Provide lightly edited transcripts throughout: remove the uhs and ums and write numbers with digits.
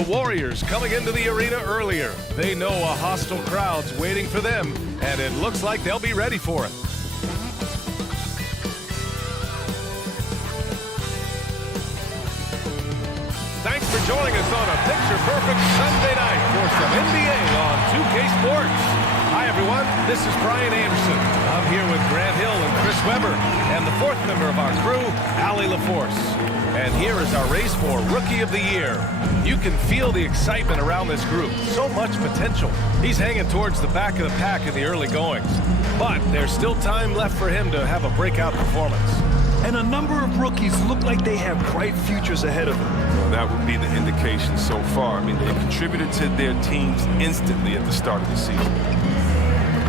The Warriors coming into the arena earlier. They know a hostile crowd's waiting for them, and it looks like they'll be ready for it. Thanks for joining us on a picture-perfect Sunday night for some NBA on 2K Sports. Hi, everyone. This is Brian Anderson. I'm here with Grant Hill and Chris Webber, and the fourth member of our crew, Allie LaForce. And here is our race for Rookie of the Year. You can feel the excitement around this group. So much potential. He's hanging towards the back of the pack in the early goings. But there's still time left for him to have a breakout performance. And a number of rookies look like they have bright futures ahead of them. Well, that would be the indication so far. I mean, they contributed to their teams instantly at the start of the season.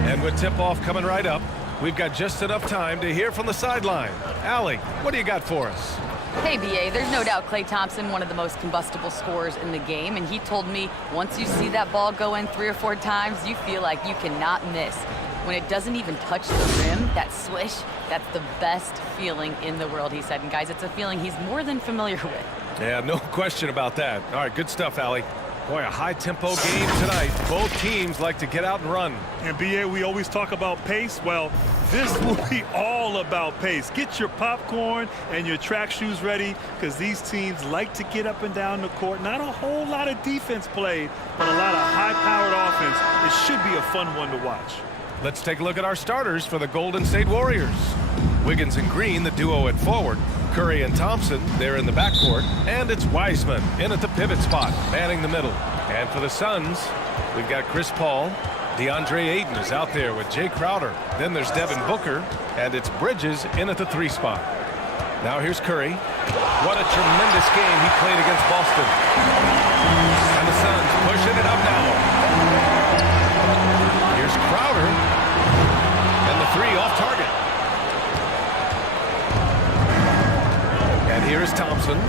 And with tip-off coming right up, we've got just enough time to hear from the sideline. Allie, what do you got for us? Hey, BA, there's no doubt Klay Thompson, one of the most combustible scorers in the game, and he told me once you see that ball go in 3 or 4 times, you feel like you cannot miss. When it doesn't even touch the rim, that swish, that's the best feeling in the world, he said. And guys, it's a feeling he's more than familiar with. Yeah, no question about that. All right, good stuff, Allie. Boy, a high-tempo game tonight. Both teams like to get out and run. And, BA, we always talk about pace. Well, this will be all about pace. Get your popcorn and your track shoes ready because these teams like to get up and down the court. Not a whole lot of defense played, but a lot of high-powered offense. It should be a fun one to watch. Let's take a look at our starters for the Golden State Warriors. Wiggins and Green, the duo at forward. Curry and Thompson, they're in the backcourt. And it's Wiseman in at the pivot spot, manning the middle. And for the Suns, we've got Chris Paul. DeAndre Ayton is out there with Jay Crowder. Then there's Devin Booker, and it's Bridges in at the 3 spot. Now here's Curry. What a tremendous game he played against Boston. And the Suns pushing it up now. Here's Crowder. And the 3 off target. And here's Thompson.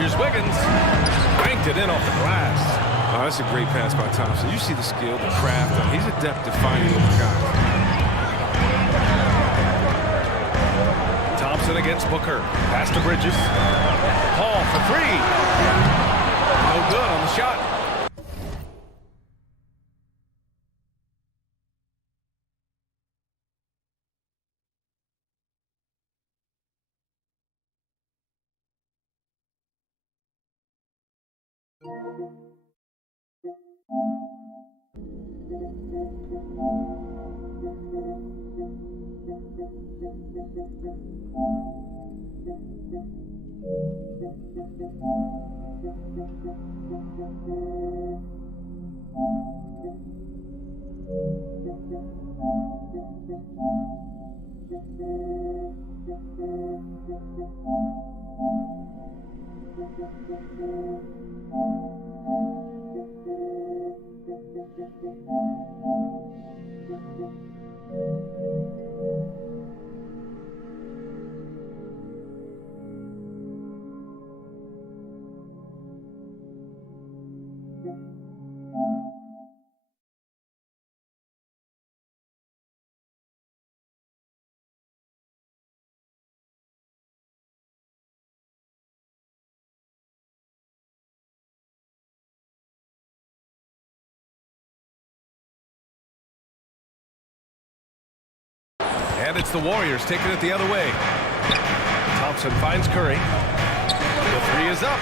Here's Wiggins. Banked it in off the glass. Oh, that's a great pass by Thompson. You see the skill, the craft. He's adept at finding open guys. Thompson against Booker. Pass to Bridges. Paul for 3. No good on the shot. And it's the Warriors taking it the other way. Thompson finds Curry. The three is up.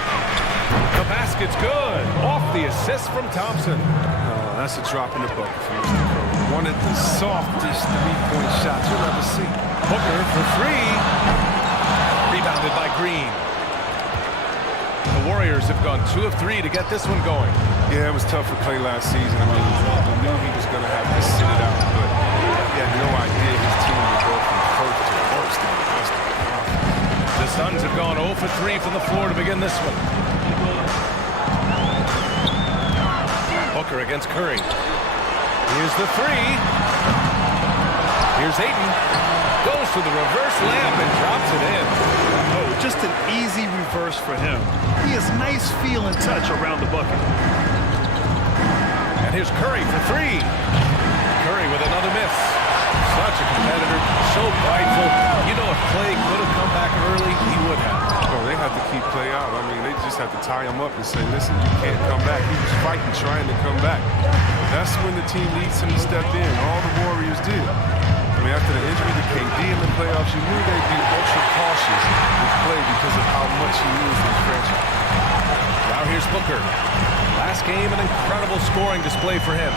The basket's good. Off the assist from Thompson. That's a drop in the bucket for Mr. Curry. One of the softest three-point shots you'll ever see. Booker for three. Rebounded by Green. The Warriors have gone 2 of 3 to get this one going. Yeah, it was tough for Clay last season. I mean, we knew he was going to have to sit it out, but he had no idea his team would go from first to worst in the Western Conference. The Suns have gone 0 for 3 from the floor to begin this one. Booker against Curry. Here's the three. Here's Ayton. Goes to the reverse layup and drops it in. Oh, just an easy reverse for him. He has nice feel and touch around the bucket. And here's Curry for three. Curry with another miss. Such a competitor, so prideful. You know, if Clay could have come back early, he would have. Oh, they had to keep Clay out. I mean, they just had to tie him up and say, listen, you can't come back. He was fighting, trying to come back. That's when the team needs him to step in. All the Warriors did. I mean, after the injury to KD in the playoffs, you knew they'd be ultra cautious with Clay because of how much he knew for the franchise. Now here's Booker. Last game, an incredible scoring display for him.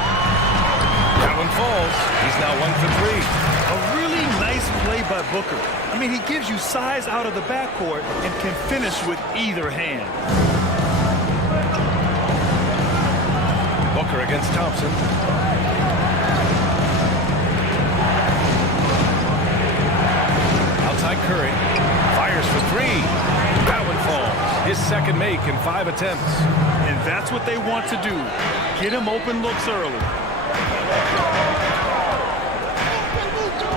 That one falls. He's now 1 for 3. A really nice play by Booker. I mean, he gives you size out of the backcourt and can finish with either hand. Booker against Thompson. Outside Curry. Fires for three. That one falls. His second make in 5 attempts. And that's what they want to do. Get him open looks early.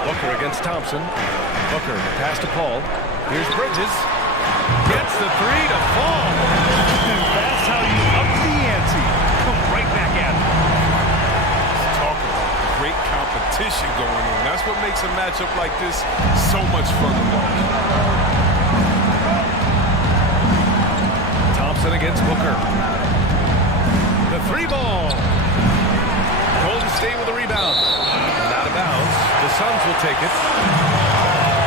Booker against Thompson. Booker pass to Paul. Here's Bridges. Gets the three to fall. And that's how you up the ante. Come right back at him. Talk about great competition going on. That's what makes a matchup like this so much fun to watch. Thompson against Booker. The three ball. Golden State with a rebound. And out of bounds. The Suns will take it.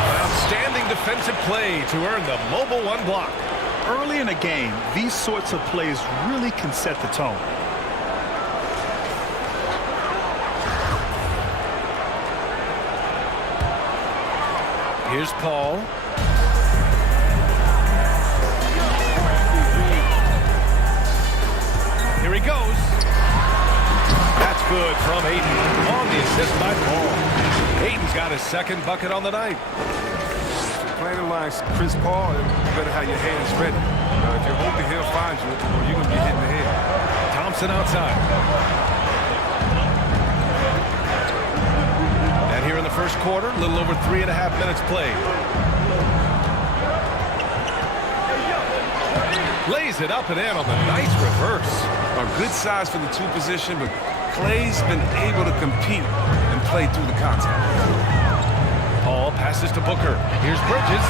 An outstanding defensive play to earn the mobile 1 block. Early in a game, these sorts of plays really can set the tone. Here's Paul. Here he goes. That's good from Ayton on the assist by Paul. Ayton's got his second bucket on the night. Playing the lines, Chris Paul, you better have your hands ready. If you're hoping he'll find you, you're going to be hitting the head. Thompson outside. And here in the first quarter, a little over 3.5 minutes played. Lays it up and in on the nice reverse. A good size for the 2 position, but Clay's been able to compete and play through the contact. Paul passes to Booker. Here's Bridges.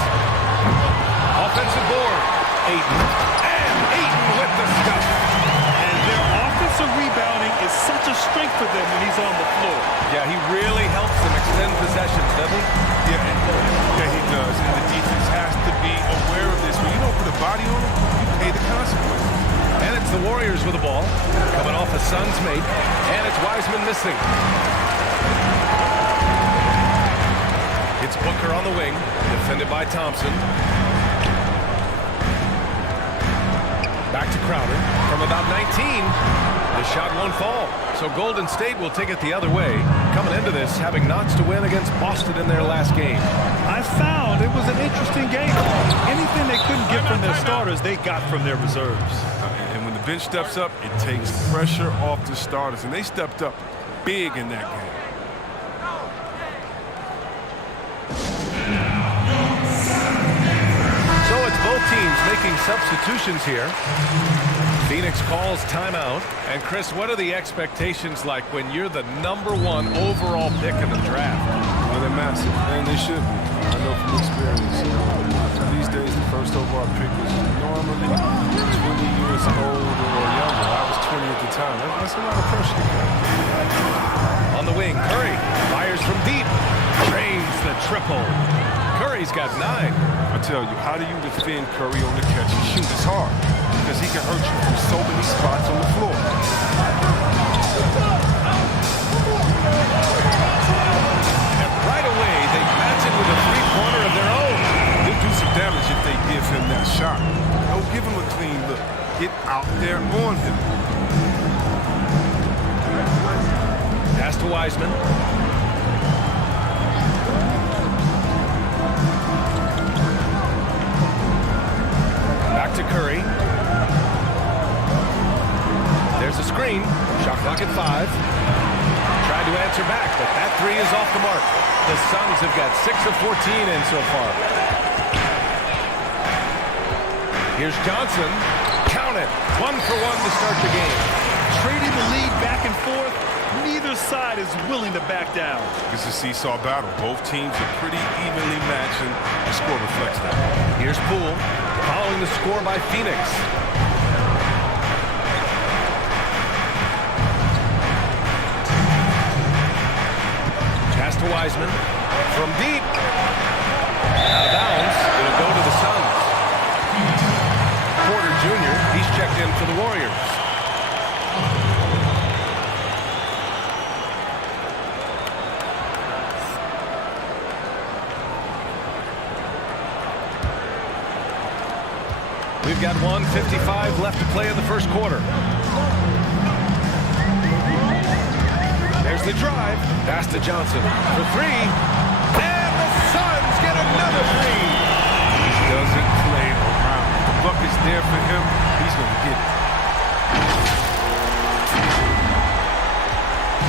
Offensive board. Ayton. And Ayton with the scuff. And their offensive rebounding is such a strength for them when he's on the floor. Yeah, he really helps them extend possessions, doesn't he? Yeah, he does. And the defense has to be aware of this. When you don't put a body on him, you pay the consequences. And it's the Warriors with the ball. Coming off a Suns make. And it's Wiseman missing. It's Booker on the wing. Defended by Thompson. Back to Crowder. From about 19. The shot won't fall. So Golden State will take it the other way. Coming into this, having notched a win against Boston in their last game. I found it was an interesting game. Anything they couldn't get from their starters as they got from their reserves. And when the bench steps up, it takes pressure off the starters. And they stepped up big in that game. So it's both teams making substitutions here. Phoenix calls timeout. And Chris, what are the expectations like when you're the #1 overall pick in the draft? Well, they're massive, and they should be. I know from experience. These days, the first overall pick is normally 20 years old or younger. I was 20 at the time. That's a lot of pressure to carry. On the wing, Curry fires from deep. Drains the triple. Curry's got 9. I tell you, how do you defend Curry on the catch and shoot? It's hard because he can hurt you from so many spots on the floor. And right away, they match it with a three-pointer of their own. They'll do some damage if they give him that shot. Don't give him a clean look. Get out there on him. Pass to Wiseman. Back to Curry. There's a screen. Shot clock at 5. Tried to answer back, but that 3 is off the mark. The Suns have got 6 of 14 in so far. Here's Johnson. Count it. 1 for 1 to start the game. Trading the lead back and forth. Neither side is willing to back down. It's a seesaw battle. Both teams are pretty evenly matched, and the score reflects that. Here's Poole, following the score by Phoenix. Pass to Wiseman. From deep. Out of bounds. It'll go to the Suns. Porter Jr., he's checked in for the Warriors. We've got 1:55 left to play in the first quarter. There's the drive. Pass to Johnson for 3. And the Suns get another 3. He doesn't play around. The bucket's there for him. He's going to get it.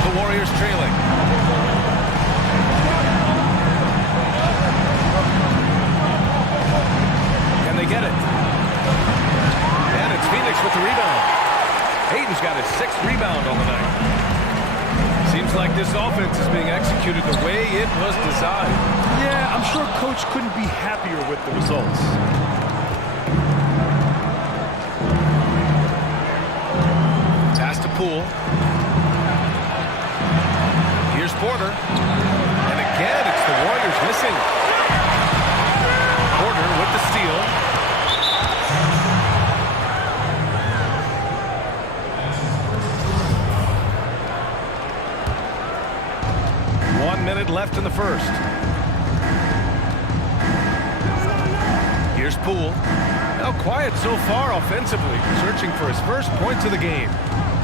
The Warriors trailing. Can they get it? And it's Phoenix with the rebound. Hayden's got his 6th rebound on the night. Seems like this offense is being executed the way it was designed. Yeah, I'm sure Coach couldn't be happier with the results. Pass to Poole. Here's Porter. And again, it's the Warriors missing. Porter with the steal. Minute left in the first. Here's Poole. Now quiet so far offensively, searching for his first points of the game.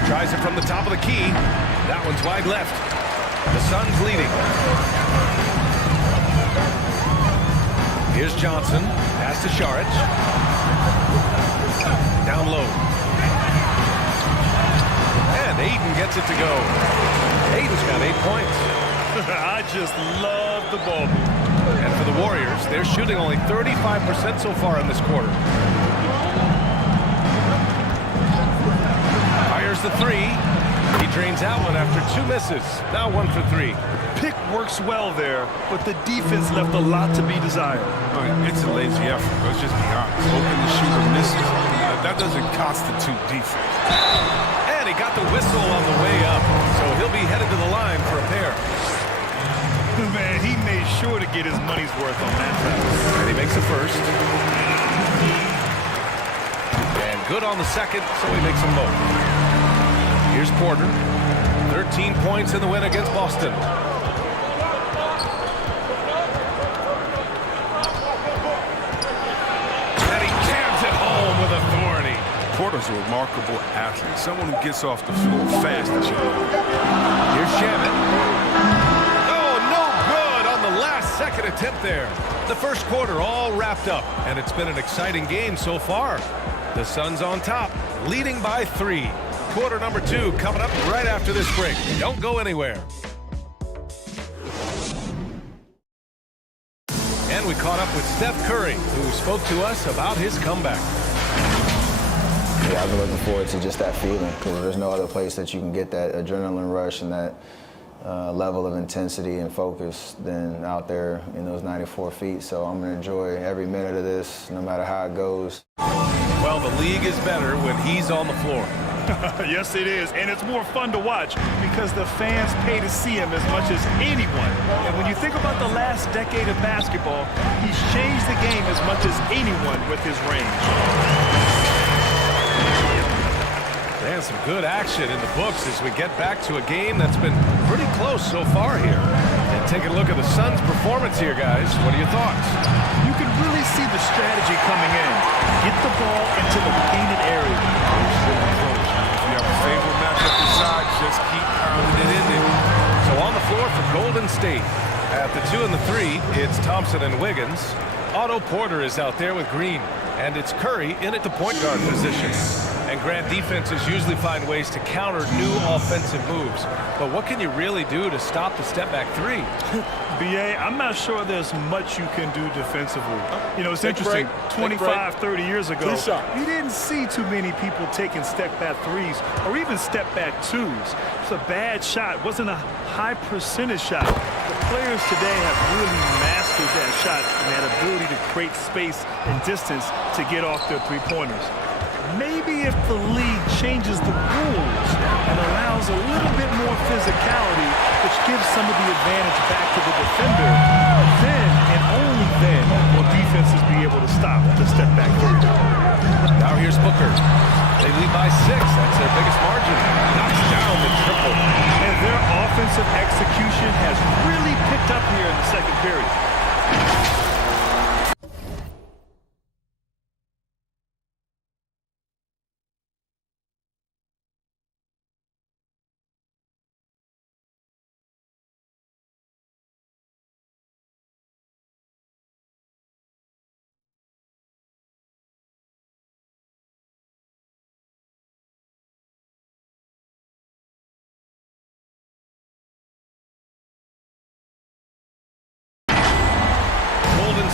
Tries it from the top of the key. That one's wide left. The Suns leading. Here's Johnson. Pass to Šarić. Down low. And Ayton gets it to go. Ayton's got 8 points. I just love the ball. And for the Warriors, they're shooting only 35% so far in this quarter. Fires the 3. He drains that one after 2 misses. Now 1 for 3. Pick works well there, but the defense left a lot to be desired. It's a lazy effort. Let's just be honest. Hoping the shooter misses. That doesn't constitute defense. And he got the whistle on the way up, so he'll be headed to the line for a pair. Man, he made sure to get his money's worth on that foul. And he makes the first. And good on the second, so he makes them both. Here's Porter. 13 points in the win against Boston. And he jams it home with authority. Porter's a remarkable athlete. Someone who gets off the floor fast as you know. Here's Shannon. Second attempt there. The first quarter all wrapped up, and it's been an exciting game so far. The Suns on top, leading by 3. Quarter number 2 coming up right after this break. Don't go anywhere. And we caught up with Steph Curry, who spoke to us about his comeback. Yeah, I've been looking forward to just that feeling, because there's no other place that you can get that adrenaline rush and that level of intensity and focus than out there in those 94 feet. So I'm going to enjoy every minute of this, no matter how it goes. Well, the league is better when he's on the floor. Yes, it is, and it's more fun to watch because the fans pay to see him as much as anyone. And when you think about the last decade of basketball, he's changed the game as much as anyone with his range. And some good action in the books as we get back to a game that's been pretty close so far here. And take a look at the Suns' performance here, guys. What are your thoughts? You can really see the strategy coming in. Get the ball into the painted area. If you have a favorable matchup inside, just keep pounding it in there. So on the floor for Golden State. At the 2 and the 3, it's Thompson and Wiggins. Otto Porter is out there with Green. And it's Curry in at the point guard position. And Grant, defenses usually find ways to counter new offensive moves. But what can you really do to stop the step-back 3? B.A., I'm not sure there's much you can do defensively. You know, it's interesting. 25, 30 years ago, you didn't see too many people taking step-back 3s or even step-back 2s. It's a bad shot. It wasn't a high percentage shot. The players today have really mastered that shot and that ability to create space and distance to get off their three-pointers. Maybe if the league changes the rules and allows a little bit more physicality, which gives some of the advantage back to the defender, then and only then will defenses be able to stop the step-back 3. Now here's Booker. They lead by 6. That's their biggest margin. Knocks down the triple. And their offensive execution has really picked up here in the second period.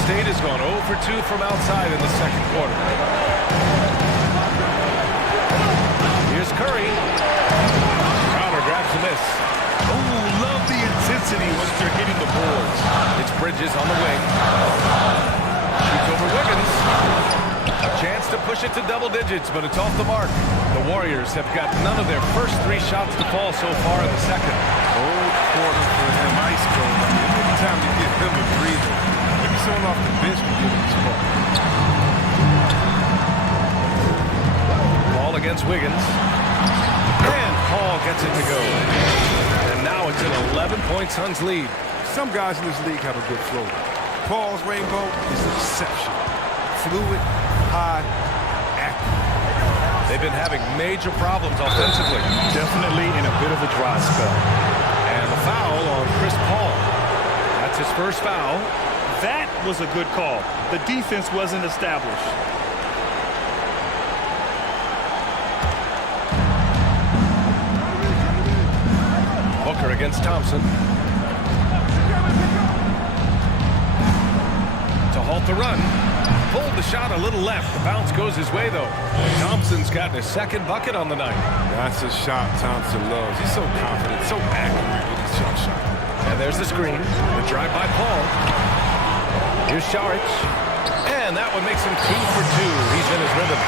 State has gone 0 for 2 from outside in the second quarter. Here's Curry. Crowder grabs the miss. Oh, love the intensity once they're hitting the boards. It's Bridges on the wing. Shoots over Wiggins. A chance to push it to double digits, but it's off the mark. The Warriors have got none of their first 3 shots to fall so far in the second. Old quarter for him, ice cold. I mean, it was time to give him a breather. Someone off the bench can give him a spark. Ball against Wiggins. And Paul gets it to go. And now it's an 11-point Suns lead. Some guys in this league have a good flow. Paul's rainbow is an exception. Fluid, high, accurate. They've been having major problems offensively. Definitely in a bit of a dry spell. And a foul on Chris Paul. That's his first foul. That was a good call. The defense wasn't established. Booker against Thompson. To halt the run. Pulled the shot a little left. The bounce goes his way, though. Thompson's gotten his second bucket on the night. That's a shot Thompson loves. He's so confident, so accurate with his jump shot. And there's the screen. The drive by Paul. Here's Saric. And that one makes him 2 for 2. He's in his rhythm.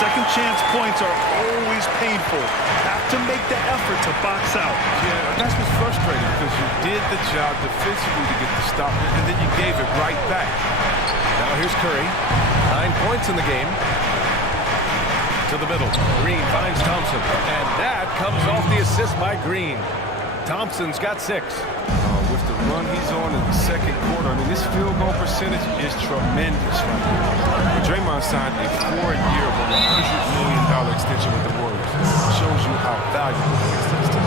Second chance points are always painful. Have to make the effort to box out. Yeah, that's what's frustrating because you did the job defensively to get the stop, and then you gave it right back. Now here's Curry. 9 points in the game. To the middle. Green finds Thompson. And that comes off the assist by Green. Thompson's got 6. With the run he's on in the second quarter, I mean, this field goal percentage is tremendous right now. Draymond signed a 4-year, $100 million extension with the Warriors. Shows you how valuable he is to this team.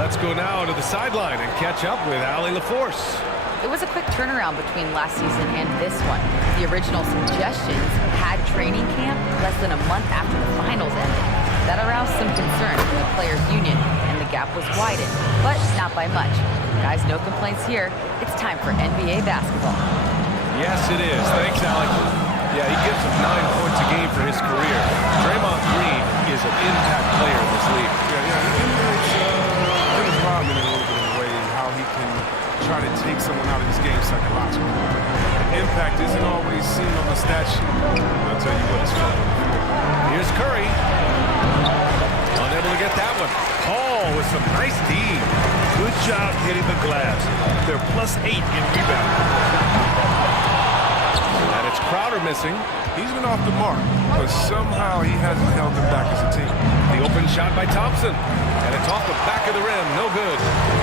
Let's go now to the sideline and catch up with Allie LaForce. It was a quick turnaround between last season and this one. The original suggestions had training camp less than a month after the finals ended. That aroused some concern from the players' union, and the gap was widened, but not by much. Guys, no complaints here. It's time for NBA basketball. Yes, it is. Thanks, Alex. Yeah, he gives him 9 points a game for his career. Draymond Green is an impact player in this league. Yeah, he emulates Dennis Rodman in a little bit of a way in how he can try to take someone out of his game psychologically. Impact isn't always seen on the stat sheet. I'll tell you what, it's fun. Here's Curry. Unable to get that one. Paul with some nice D. Good job hitting the glass. They're +8 in rebound. And it's Crowder missing. He's been off the mark, but somehow he hasn't held them back as a team. The open shot by Thompson. And it's off the back of the rim. No good.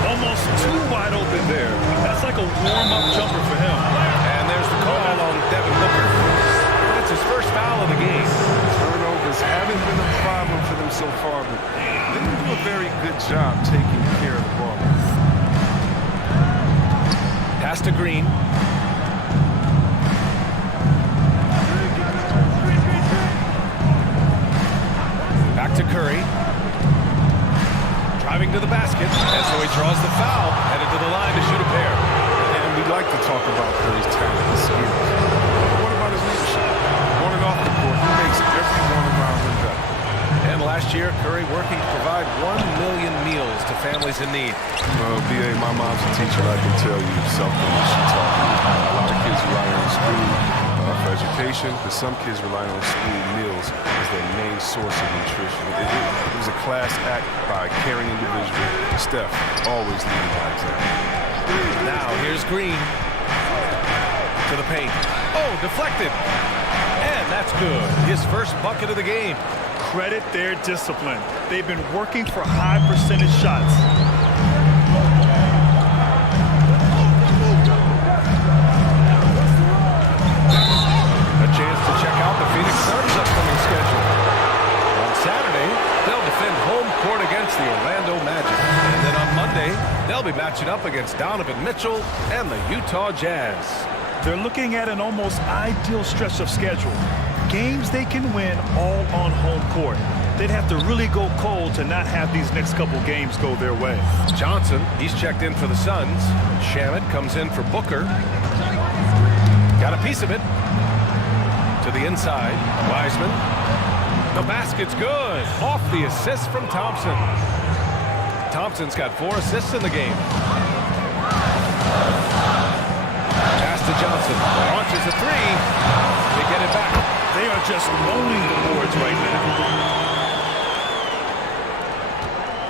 Almost too wide open there. That's like a warm-up jumper for him. And there's the call on Devin Booker. That's his first foul of the game. Turnovers haven't been a problem for them so far, but they didn't do a very good job taking care of the ball. Pass to Green. Back to Curry. Driving to the basket, and so he draws the foul, headed to the line to shoot a pair. And we'd like to talk about Curry's talent and skills. But what about his leadership? On and off the court, he makes everyone around him better. And last year, Curry working to provide 1 million meals to families in need. Well, B.A., my mom's a teacher. I can tell you something that she taught me. A lot of kids rely on school for education, but some kids rely on school meals as their main source of nutrition. It was a class act by a caring individual. Steph, always leading by example. Now, here's Green. To the paint. Oh, deflected. And that's good. His first bucket of the game. Credit their discipline. They've been working for high percentage shots. A chance to check out the Phoenix Suns' upcoming schedule. On Saturday, they'll defend home court against the Orlando Magic. And then on Monday, they'll be matching up against Donovan Mitchell and the Utah Jazz. They're looking at an almost ideal stretch of schedule. Games they can win all on home court. They'd have to really go cold to not have these next couple games go their way. Johnson, he's checked in for the Suns. Shamet comes in for Booker. Got a piece of it. To the inside, Wiseman. The basket's good. Off the assist from Thompson. Thompson's got 4 assists in the game. Pass to Johnson. Launches a 3. They get it back. They are just rolling the boards right now.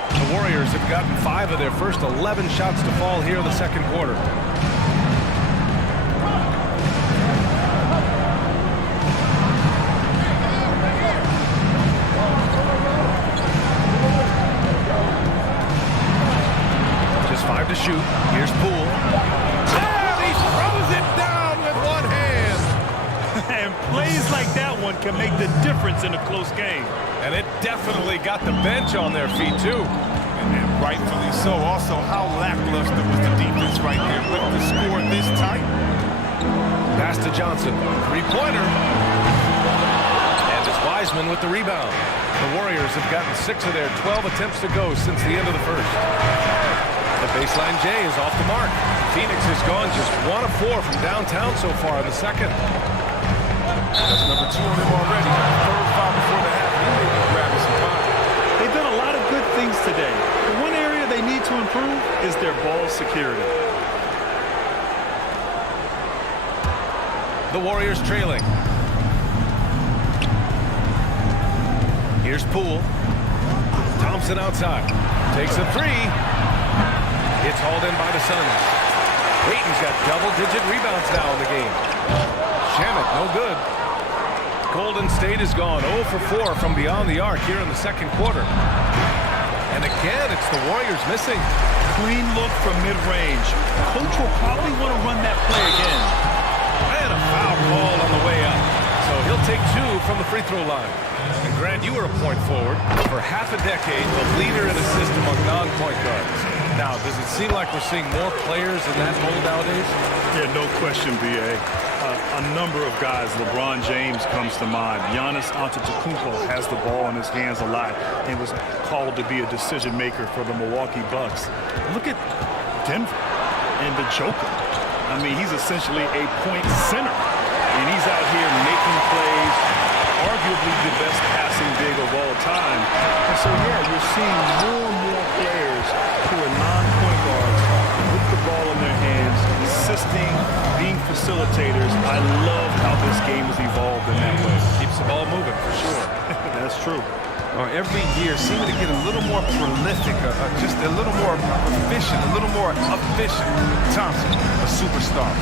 The Warriors have gotten 5 of their first 11 shots to fall here in the second quarter. Just 5 to shoot. Here's Poole. And he throws it down with one hand. And plays like that one can make the difference in a close game. And it definitely got the bench on their feet, too. And rightfully so. Also, how lackluster was the defense right there with the score this tight? Pass to Johnson. 3-pointer. And it's Wiseman with the rebound. The Warriors have gotten 6 of their 12 attempts to go since the end of the first. The baseline J is off the mark. Phoenix has gone just 1 of 4 from downtown so far in the second. That's number 2 on him already. Third foul before the half. He may be grabbing some time. They've done a lot of good things today. The one area they need to improve is their ball security. The Warriors trailing. Here's Poole. Thompson outside. Takes a 3. It's hauled in by the Suns. Payton's got double-digit rebounds now in the game. Shamet, no good. Golden State has gone 0 for 4 from beyond the arc here in the second quarter. And again, it's the Warriors missing. Clean look from mid-range. Coach will probably want to run that play again. And a foul call on the way up. So he'll take 2 from the free throw line. And Grant, you were a point forward. For half a decade, the leader in assists among non-point guards. Now, does it seem like we're seeing more players in that mold nowadays? Yeah, no question, B.A. A number of guys, LeBron James comes to mind. Giannis Antetokounmpo has the ball in his hands a lot and was called to be a decision maker for the Milwaukee Bucks. Look at Denver and the Joker. I mean, he's essentially a point center, and he's out here making plays, arguably the best passing big of all time. And so, yeah, we're seeing more and more players who are non-point guards with the ball in their hands, assisting, being facilitators. I love how this game has evolved in that way. Keeps the ball moving, for sure. That's true. Every year seeming to get a little more prolific, just a little more efficient, a little more efficient. Thompson, a superstar.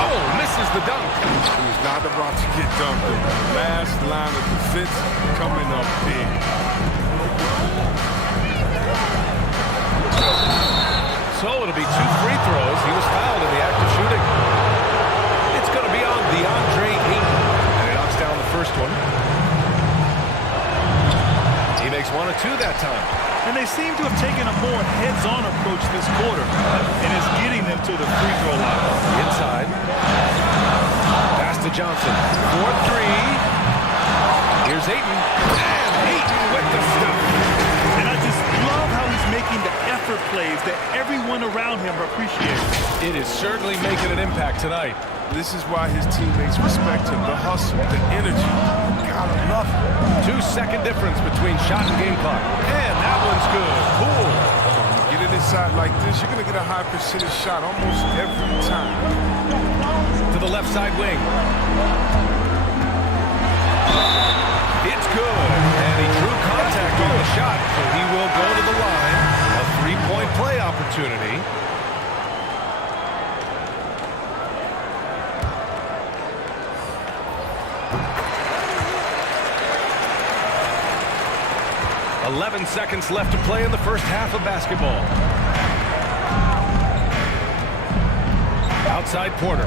Oh, misses the dunk. He's not about to get dunked. The last line of defense coming up big. So it'll be 2 free throws. He was fouled in the act of shooting. It's going to be on DeAndre Ayton. And he knocks down the first one. He makes 1 of 2 that time. And they seem to have taken a more heads-on approach this quarter, and it's getting them to the free throw line. Inside. Pass to Johnson. 4-3. Here's Ayton. And Ayton with the stop. And I just love how he's making the effort plays that everyone around him appreciates. It is certainly making an impact tonight. This is why his teammates respect him. The hustle, the energy. Gotta love it. 2-second difference between shot and game clock. And that one's good. Cool. You get it inside like this, you're going to get a high percentage shot almost every time. To the left side wing. It's good. And he drew contact on the shot, so he will go to the line. A 3-point play opportunity. .11 seconds left to play in the first half of basketball. Outside Porter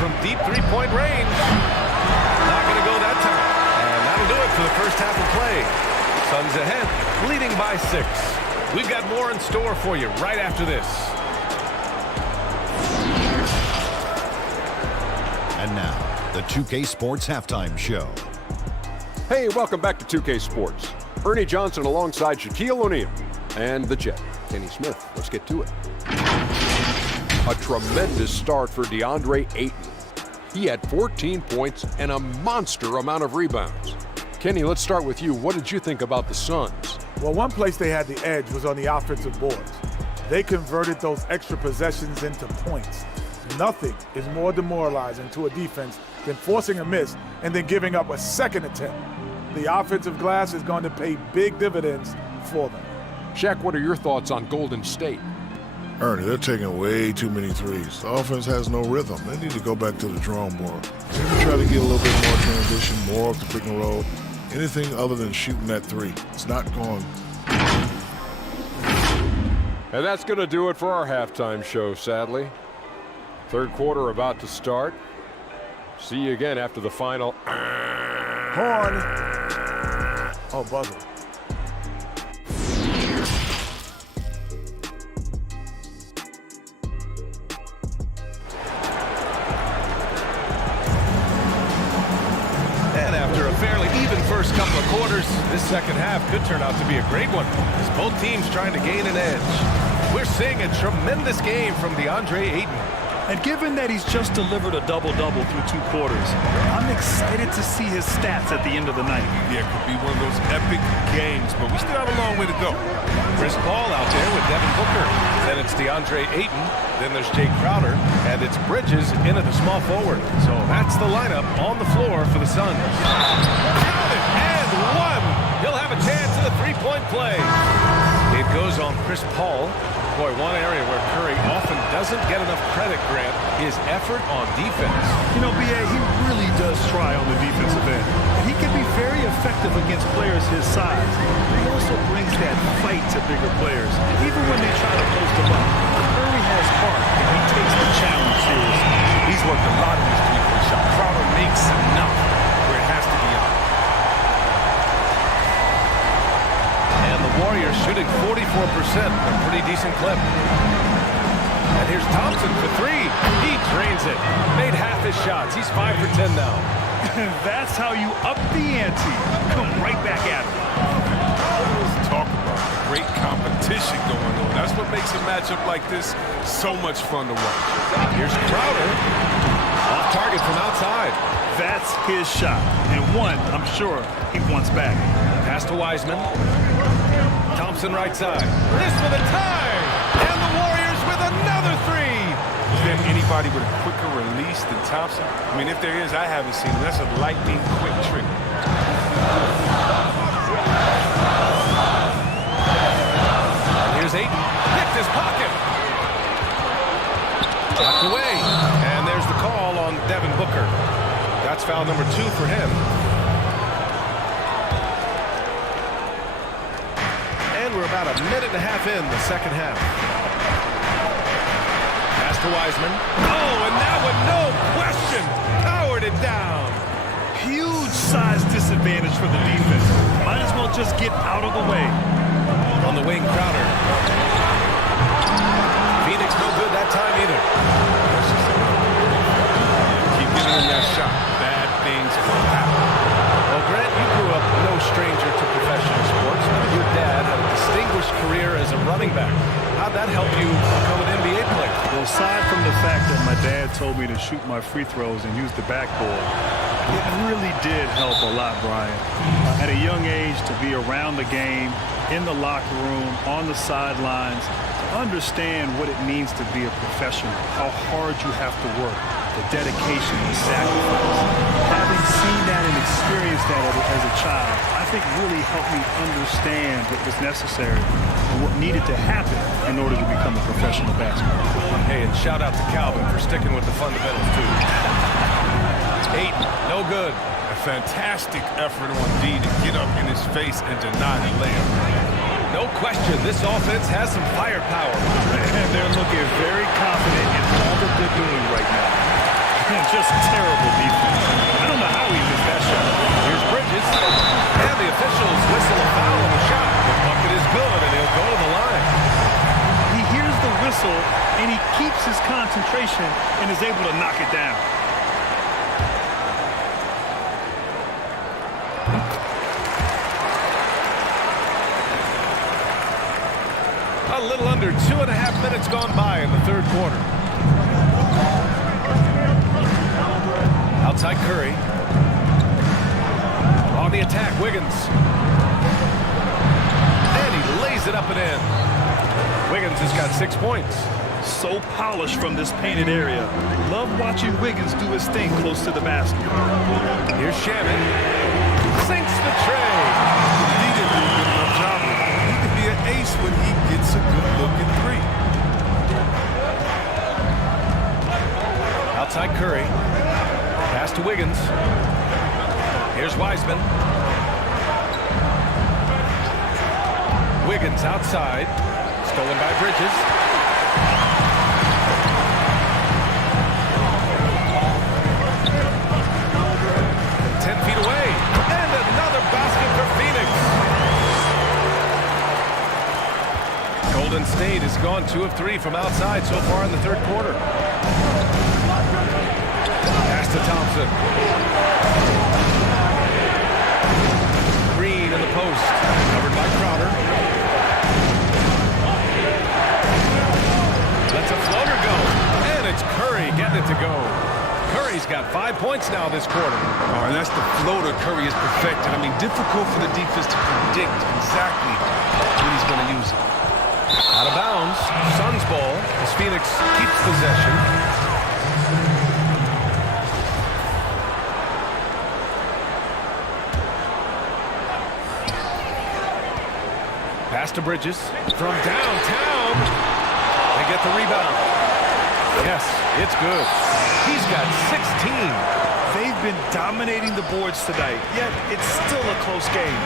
from deep 3-point range. Not going to go that time. And that'll do it for the first half of play. Suns ahead, leading by 6. We've got more in store for you right after this. And now, the 2K Sports Halftime Show. Hey, welcome back to 2K Sports. Ernie Johnson alongside Shaquille O'Neal and the Jet, Kenny Smith. Let's get to it. A tremendous start for DeAndre Ayton. He had 14 points and a monster amount of rebounds. Kenny, let's start with you. What did you think about the Suns? Well, one place they had the edge was on the offensive boards. They converted those extra possessions into points. Nothing is more demoralizing to a defense than forcing a miss and then giving up a second attempt. The offensive glass is going to pay big dividends for them. Shaq, what are your thoughts on Golden State? Ernie, they're taking way too many threes. The offense has no rhythm. They need to go back to the drawing board. Maybe try to get a little bit more transition, more off the pick and roll. Anything other than shooting that three. It's not going. And that's going to do it for our halftime show, sadly. Third quarter about to start. See you again after the final. Horn. Oh, buzzer. And after a fairly even first couple of quarters, this second half could turn out to be a great one, as both teams trying to gain an edge. We're seeing a tremendous game from DeAndre Ayton. And given that he's just delivered a double-double through 2 quarters, I'm excited to see his stats at the end of the night. Yeah, it could be one of those epic games, but we still have a long way to go. Chris Paul out there with Devin Booker. Then it's DeAndre Ayton. Then there's Jake Crowder. And it's Bridges in at the small forward. So that's the lineup on the floor for the Suns. Counted and one. He'll have a chance at a 3-point play. It goes on Chris Paul. Boy, one area where Curry often doesn't get enough credit, Grant, his effort on defense. You know, B.A., he really does try on the defensive end. And he can be very effective against players his size. He also brings that fight to bigger players, even when they try to post him up. Curry has heart, and he takes the challenge seriously. He's worked a lot in his 3-point shot. Crowder makes enough where it has to be on. And the Warriors shooting 45% a pretty decent clip. And here's Thompson for three. He drains it. Made half his shots. He's 5 for 10 now. That's how you up the ante. Come right back at him. Let's talk about great competition going on. That's what makes a matchup like this so much fun to watch. Here's Crowder. Off target from outside. That's his shot. And one, I'm sure, he wants back. Pass to Wiseman. Thompson right side. This for the tie. And the Warriors with another three. Is there anybody with a quicker release than Thompson? I mean, if there is, I haven't seen him. That's a lightning quick trick. Here's Ayton. Picked his pocket. Knocked away. And there's the call on Devin Booker. That's foul number 2 for him. And we're about a minute and a half in the second half. Pass to Wiseman. Oh, and that one, no question, powered it down. Huge size disadvantage for the defense. Might as well just get out of the way. On the wing, Crowder. Phoenix no good that time either. Keep giving him that shot. Bad things will happen. Well, Grant, you grew up no stranger to professional sports. Your dad had a distinguished career as a running back. How'd that help you become an NBA player? Well, aside from the fact that my dad told me to shoot my free throws and use the backboard, it really did help a lot, Brian. At a young age, to be around the game, in the locker room, on the sidelines, to understand what it means to be a professional, how hard you have to work, the dedication, the sacrifice. Having seen that and experienced that as a child, I think really helped me understand what was necessary and what needed to happen in order to become a professional basketball. Hey, and shout out to Calvin for sticking with the fundamentals, too. Ayton, no good. A fantastic effort on D to get up in his face and deny the layup. No question, this offense has some firepower. And they're looking very confident in all that they're doing right now. Just terrible defense. I don't know how he missed that shot. Here's Bridges. And the officials whistle a foul on the shot. The bucket is good, and he'll go to the line. He hears the whistle, and he keeps his concentration and is able to knock it down. A little under 2.5 minutes gone by in the third quarter. Outside Curry. On the attack, Wiggins. And he lays it up and in. Wiggins has got 6 points. So polished from this painted area. Love watching Wiggins do his thing close to the basket. Here's Shannon. Sinks the tray. He didn't do a good enough job. He can be an ace when he gets a good look at three. Outside Curry. Pass to Wiggins. Here's Wiseman. Wiggins outside. Stolen by Bridges. From 10 feet away. And another basket for Phoenix. Golden State has gone 2 of 3 from outside so far in the third quarter. Pass to Thompson. Green in the post. Covered by Crowder. Lets a floater go. And it's Curry getting it to go. Curry's got 5 points now this quarter. Oh, and that's the floater Curry has perfected. I mean, difficult for the defense to predict exactly when he's going to use it. Out of bounds. Suns ball as Phoenix keeps possession. Pass to Bridges from downtown. They get the rebound. Yes, it's good. He's got 16. They've been dominating the boards tonight, yet it's still a close game.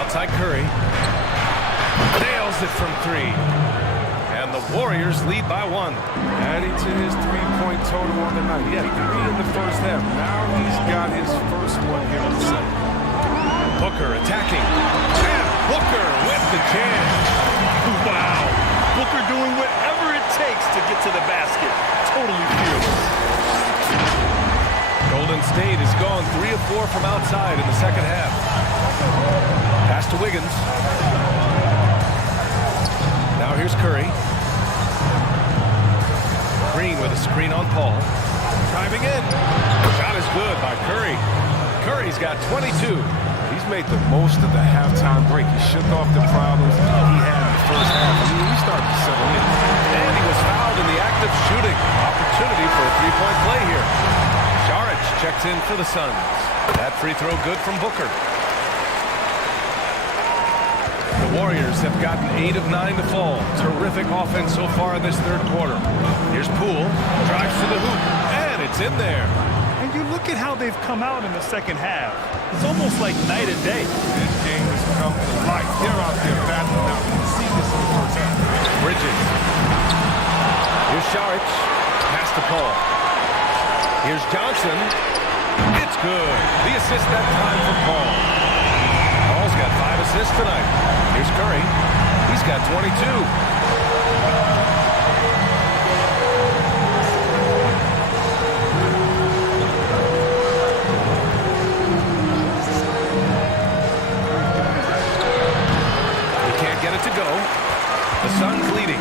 Outside Curry. Nails it from 3. And the Warriors lead by 1. Adding to his 3-point total on the night. He had 3 in the first half. Now he's got his first one here in the second. Booker attacking. And Booker with the jam. Wow. Booker doing whatever it takes to get to the basket. Totally fearless. Golden State has gone 3 of 4 from outside in the second half. Pass to Wiggins. Now here's Curry. Green with a screen on Paul. Driving in. Shot is good by Curry. Curry's got 22. He's made the most of the halftime break. He shook off the problems he had in the first half. I mean, he started to settle in. And he was fouled in the act of shooting. Opportunity for a three-point play here. Saric checks in for the Suns. That free throw good from Booker. The Warriors have gotten 8 of 9 to fall. Terrific offense so far in this third quarter. Here's Poole. Drives to the hoop. And it's in there. And you look at how they've come out in the second half. It's almost like night and day. This game has come to life. They're out there battling out. You see this in the first half. Bridges. Here's Saric. Pass to Paul. Here's Johnson. It's good. The assist that time for Paul. Paul's got 5 assists tonight. Here's Curry. He's got 22. To go. The Suns leading.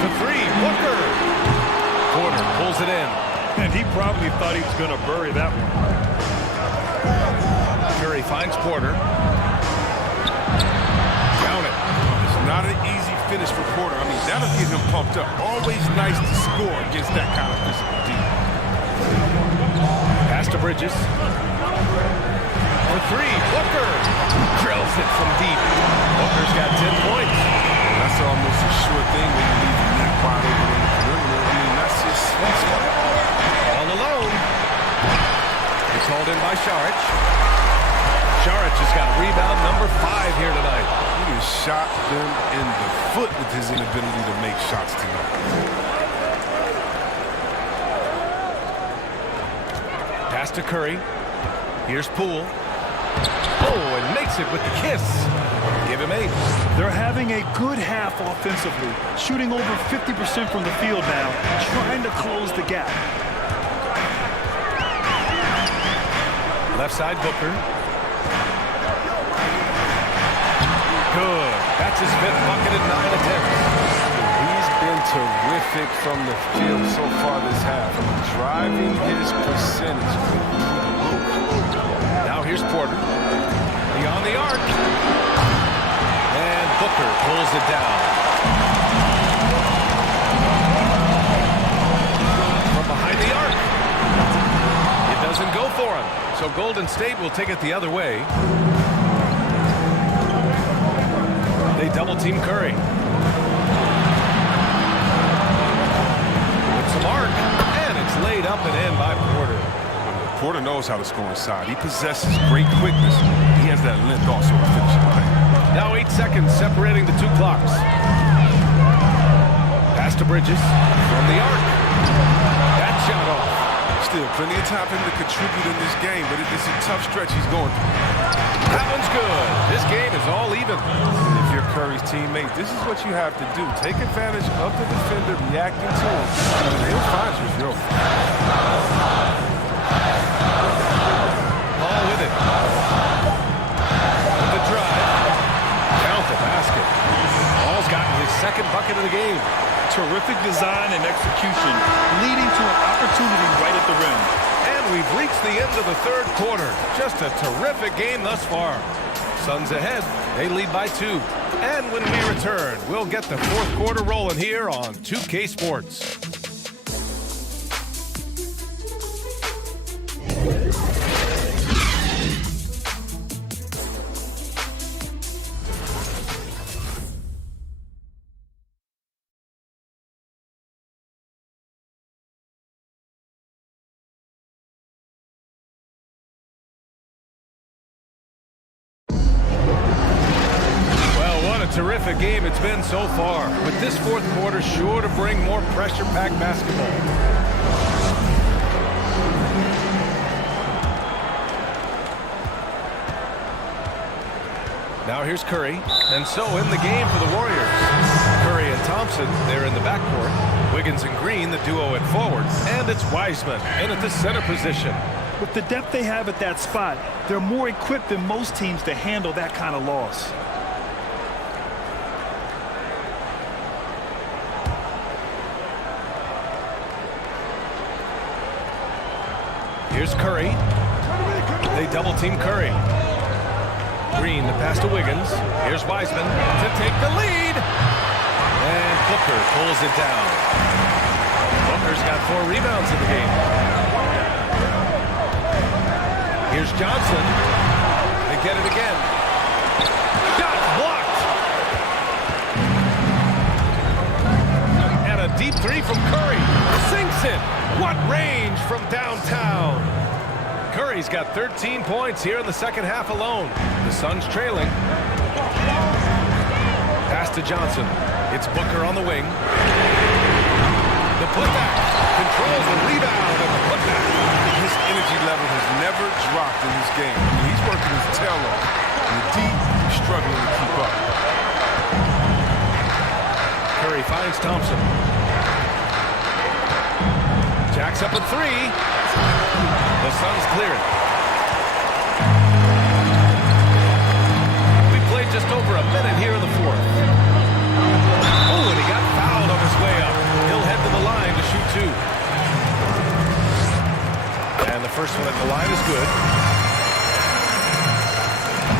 The three. Booker. Porter pulls it in. And he probably thought he was going to bury that one. Curry finds Porter. Down it. It's not an easy finish for Porter. I mean, that'll get him pumped up. Always nice to score against that kind of physical defense. Pass to Bridges. For three. Booker drills it from deep. Booker's got 10 points. That's almost a sure thing when you leave the net wide open on the perimeter. I mean, that's just sweet spot. All alone. It's hauled in by Saric. Saric has got rebound number 5 here tonight. He has shot them in the foot with his inability to make shots tonight. Pass to Curry. Here's Poole. Oh, and makes it with the kiss. Give him 8. They're having a good half offensively, shooting over 50% from the field now, trying to close the gap. Left side, Booker. Good. That's his 5th bucket in 9 attempts. He's been terrific from the field so far this half. Driving his percentage. Now here's Porter. Beyond the arc. And Booker pulls it down. From behind the arc. It doesn't go for him. So Golden State will take it the other way. They double team Curry. With some arc. And it's laid up and in by Porter. Porter knows how to score inside. He possesses great quickness. He has that length also to finish the play. Now 8 seconds separating the 2 clocks. Pass to Bridges from the arc. That shot off. Still plenty of time for him to contribute in this game, but it is a tough stretch he's going through. That one's good. This game is all even. If you're Curry's teammate, this is what you have to do. Take advantage of the defender reacting to him. And he'll find you if you're open. Ball with it. With the drive. Count the basket. Ball's gotten his 2nd bucket of the game. Terrific design and execution, leading to an opportunity right at the rim. And we've reached the end of the 3rd quarter. Just a terrific game thus far. Suns ahead. They lead by 2. And when we return, we'll get the 4th quarter rolling here on 2K Sports. Terrific game it's been so far, with this 4th quarter sure to bring more pressure-packed basketball. Now here's Curry. And so in the game for the Warriors. Curry and Thompson, they're in the backcourt. Wiggins and Green, the duo at forward. And it's Wiseman in at the center position. With the depth they have at that spot, they're more equipped than most teams to handle that kind of loss. Here's Curry. They double-team Curry. Green, the pass to Wiggins. Here's Wiseman to take the lead. And Booker pulls it down. Booker's got 4 rebounds in the game. Here's Johnson. They get it again. Shot blocked. And a deep 3 from Curry. Sinks it. What range from downtown. Curry's got 13 points here in the second half alone. The Suns trailing. Pass to Johnson. It's Booker on the wing. The putback. Controls the rebound and the putback. His energy level has never dropped in this game. I mean, he's working his tail off. And the D is struggling to keep up. Curry finds Thompson. Jacks up a 3. The Suns clear it. We played just over a minute here in the fourth. Oh, and he got fouled on his way up. He'll head to the line to shoot 2. And the first one at the line is good.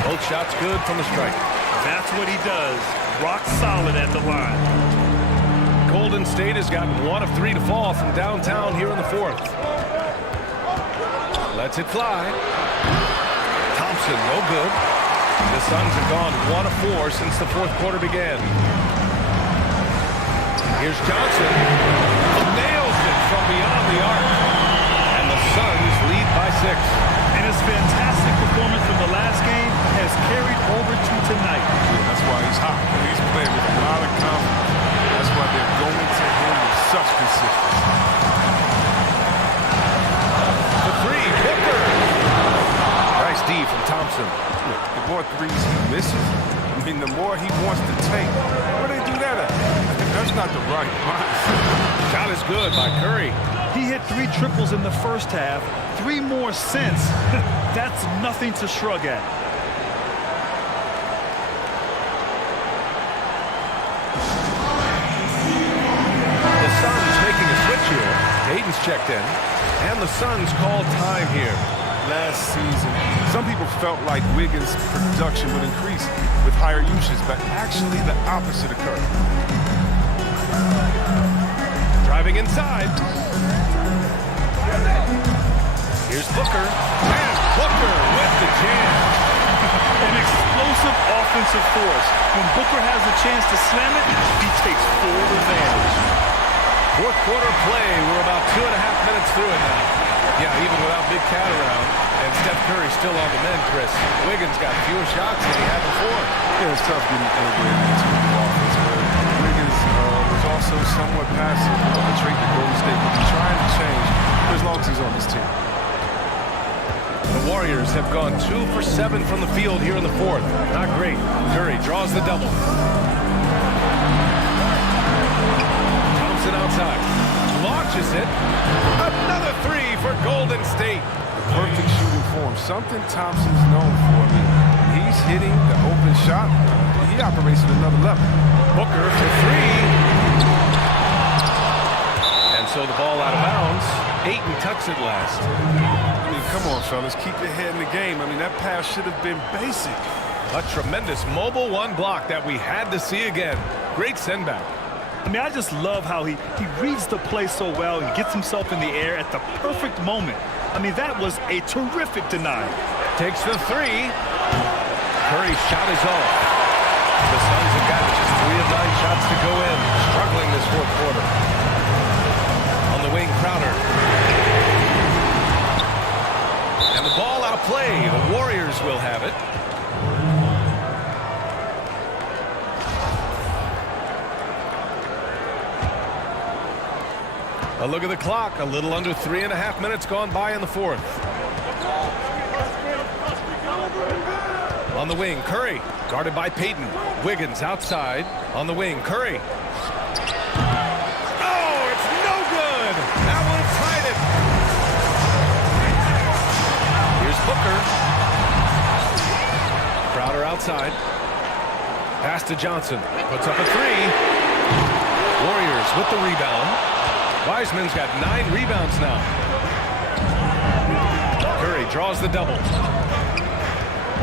Both shots good from the stripe. That's what he does. Rock solid at the line. Golden State has gotten 1 of 3 to fall from downtown here in the fourth. Lets it fly. Thompson, no good. The Suns have gone 1 of 4 since the fourth quarter began. Here's Johnson. Nails it from beyond the arc. And the Suns lead by 6. And his fantastic performance from the last game has carried over to tonight. Yeah, that's why he's hot. He's playing with a lot of confidence. That's why they're going to him with such consistency. The 3, Booker. Nice D from Thompson. Look, the more threes he misses, I mean, the more he wants to take. Where they do that at? That's not the right mindset. Shot is good by Curry. He hit 3 triples in the first half, 3 more since. That's nothing to shrug at. The Suns making a switch here. Hayden's checked in. And the Suns call time here. Last season, some people felt like Wiggins' production would increase with higher usage, but actually the opposite occurred. Driving inside. Here's Booker. And Booker with the jam. An explosive offensive force. When Booker has a chance to slam it, he takes full advantage. Fourth quarter play. We're about 2.5 minutes through it now. Yeah, even without Big Cat around. And Steph Curry still on the mend, Chris. Wiggins got fewer shots than he had before. Yeah, it's tough getting integrated into the offense, but Wiggins was also somewhat passive. A trait that Golden State will be trying to change for as long as he's on this team. The Warriors have gone 2 for 7 from the field here in the fourth. Not great. Curry draws the double. Thompson outside. Launches it. Another 3 for Golden State. The perfect shooting form. Something Thompson's known for. I mean, he's hitting the open shot. He operates at another level. Booker for 3. And so the ball out of bounds. Ayton tucks it last. I mean, come on, fellas. Keep your head in the game. I mean, that pass should have been basic. A tremendous mobile 1 block that we had to see again. Great send back. I mean, I just love how he reads the play so well and gets himself in the air at the perfect moment. I mean, that was a terrific deny. Takes the 3. Curry's shot is off. The Suns have got just 3 of 9 shots to go in. Struggling this fourth quarter. On the wing, Crowder. And the ball out of play. The Warriors will have it. A look at the clock. A little under 3.5 minutes gone by in the fourth. On On the wing, Curry, guarded by Payton. Wiggins outside. On the wing, Curry. Oh, it's no good. That one's tied it. Here's Booker. Crowder outside. Pass to Johnson. Puts up a three. Warriors with the rebound. Wiseman's got 9 rebounds now. Curry draws the double.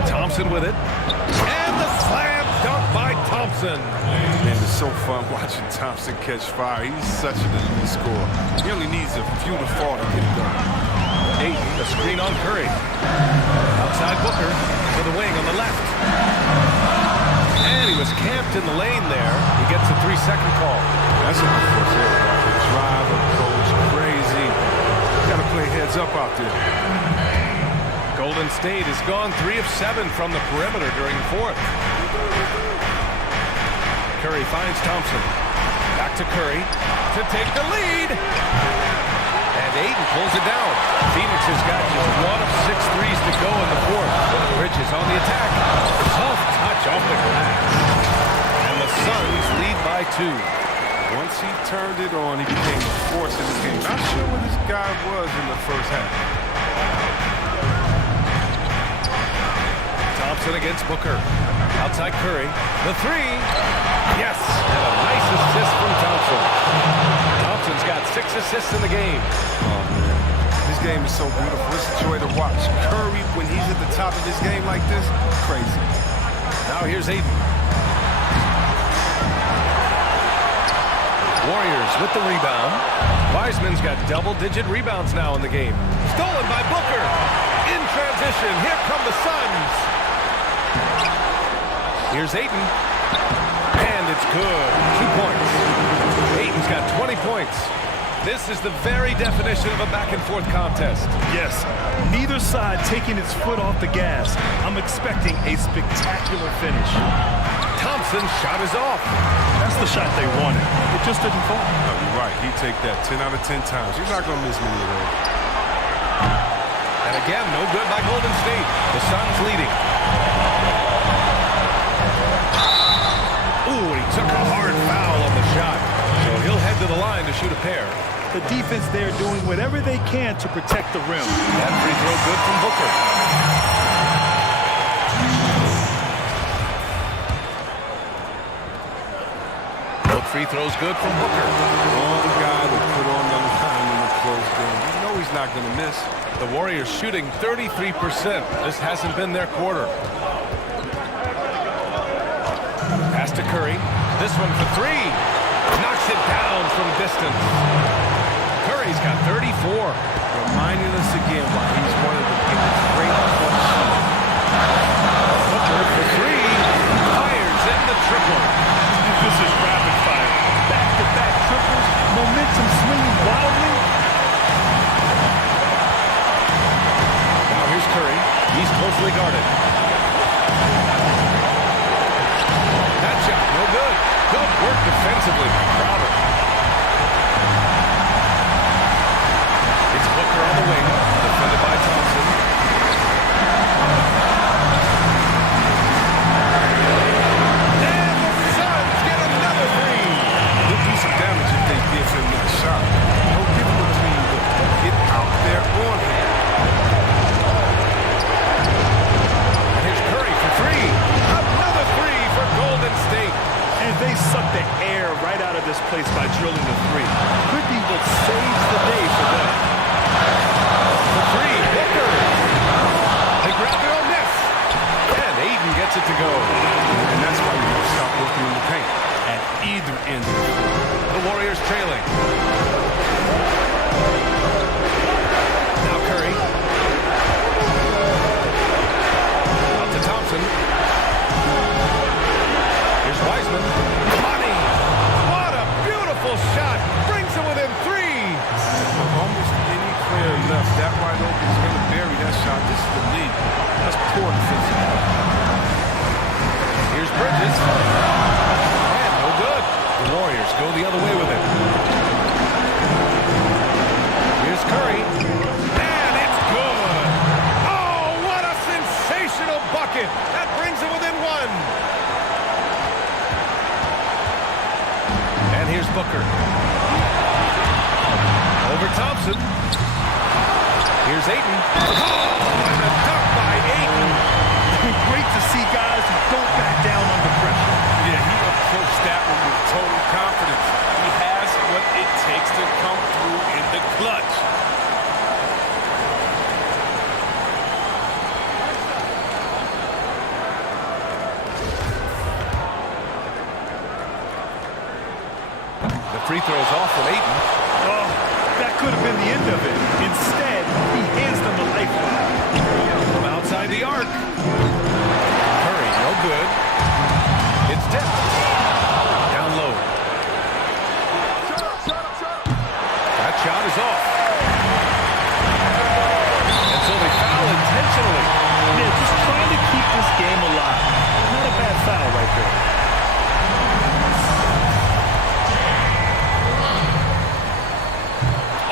Thompson with it. And the slam dunk by Thompson. Man, it's so fun watching Thompson catch fire. He's such an elite scorer. He only needs a few to fall to get it done. Ayton, the screen on Curry. Outside Booker to the wing on the left. And he was camped in the lane there. He gets a 3-second call. That's an unfortunate error. The drive approach, crazy. Got to play heads up out there. Golden State has gone 3 of 7 from the perimeter during the fourth. Curry finds Thompson. Back to Curry to take the lead. And Ayton pulls it down. Phoenix has got just 1 of 6 threes to go in the fourth. Bridges on the attack. Soft touch off the glass. And the Suns lead by 2. Once he turned it on, he became a force in the game. Not sure what this guy was in the first half. Thompson against Booker. Outside Curry. The three. Yes. And a nice assist from Thompson. Thompson's got 6 assists in the game. Oh, man. This game is so beautiful. It's a joy to watch. Curry, when he's at the top of his game like this, crazy. Now here's Ayton. Warriors with the rebound. Wiseman's got double-digit rebounds now in the game. Stolen by Booker. In transition. Here come the Suns. Here's Ayton. And it's good. 2 points. Ayton's got 20 points. This is the very definition of a back-and-forth contest. Yes, neither side taking its foot off the gas. I'm expecting a spectacular finish. Thompson's shot is off. That's the shot they wanted. It just didn't fall. No, you're right. He'd take that 10 out of 10 times. You're not going to miss many of those. And again, no good by Golden State. The Suns leading. Ooh, and he took a hard foul on the shot. So he'll head to the line to shoot a pair. The defense there doing whatever they can to protect the rim. That free throw good from Booker. Both free throws good from Booker. One guy to put on the line in the close game. You know he's not going to miss. The Warriors shooting 33%. This hasn't been their quarter. Pass to Curry. This one for 3. Knocks it down from distance. Curry's got 34. Reminding us again why he's one of the biggest great clutch shooters. Booker for 3. Fires in the triple. This is rapid fire. Back-to-back triples. Momentum swinging wildly. Now here's Curry. He's closely guarded. That shot, no good. Good work defensively by Crowder. It's Booker on the wing, defended by Thompson. And the Suns get another 3. They'll do some damage if they give him that shot. No giving between them. Get out there on him. And here's Curry for 3. Another 3 for Golden State. And they suck the air right out of this place by drilling the 3. Could be what saves the day for them. The 3, Booker. They grab their own miss. And Ayton gets it to go. And that's why you don't stop working in the paint at either end of the floor. The Warriors trailing. Now Curry. Out to Thompson. Here's Wiseman. Money! What a beautiful shot! Brings it within 3! Almost any player left that wide open is going to bury that shot. This is the lead. That's poor defensive. Here's Bridges. And no good. The Warriors go the other way with it. Here's Curry. And it's good! Oh, what a sensational bucket! That brings Thompson. Here's Ayton. Oh, and a dunk by Ayton. Great to see guys who don't back down under pressure. Yeah, he approached that one with total confidence. He has what it takes to come through in the clutch. The free throw's off from Ayton. Oh, that could have been the end of it. Instead, he hands them a lifeline. From outside the arc. Curry, no good. It's tipped. Down low. That shot is off. And so they foul intentionally. Yeah, just trying to keep this game alive. Not a bad foul right there.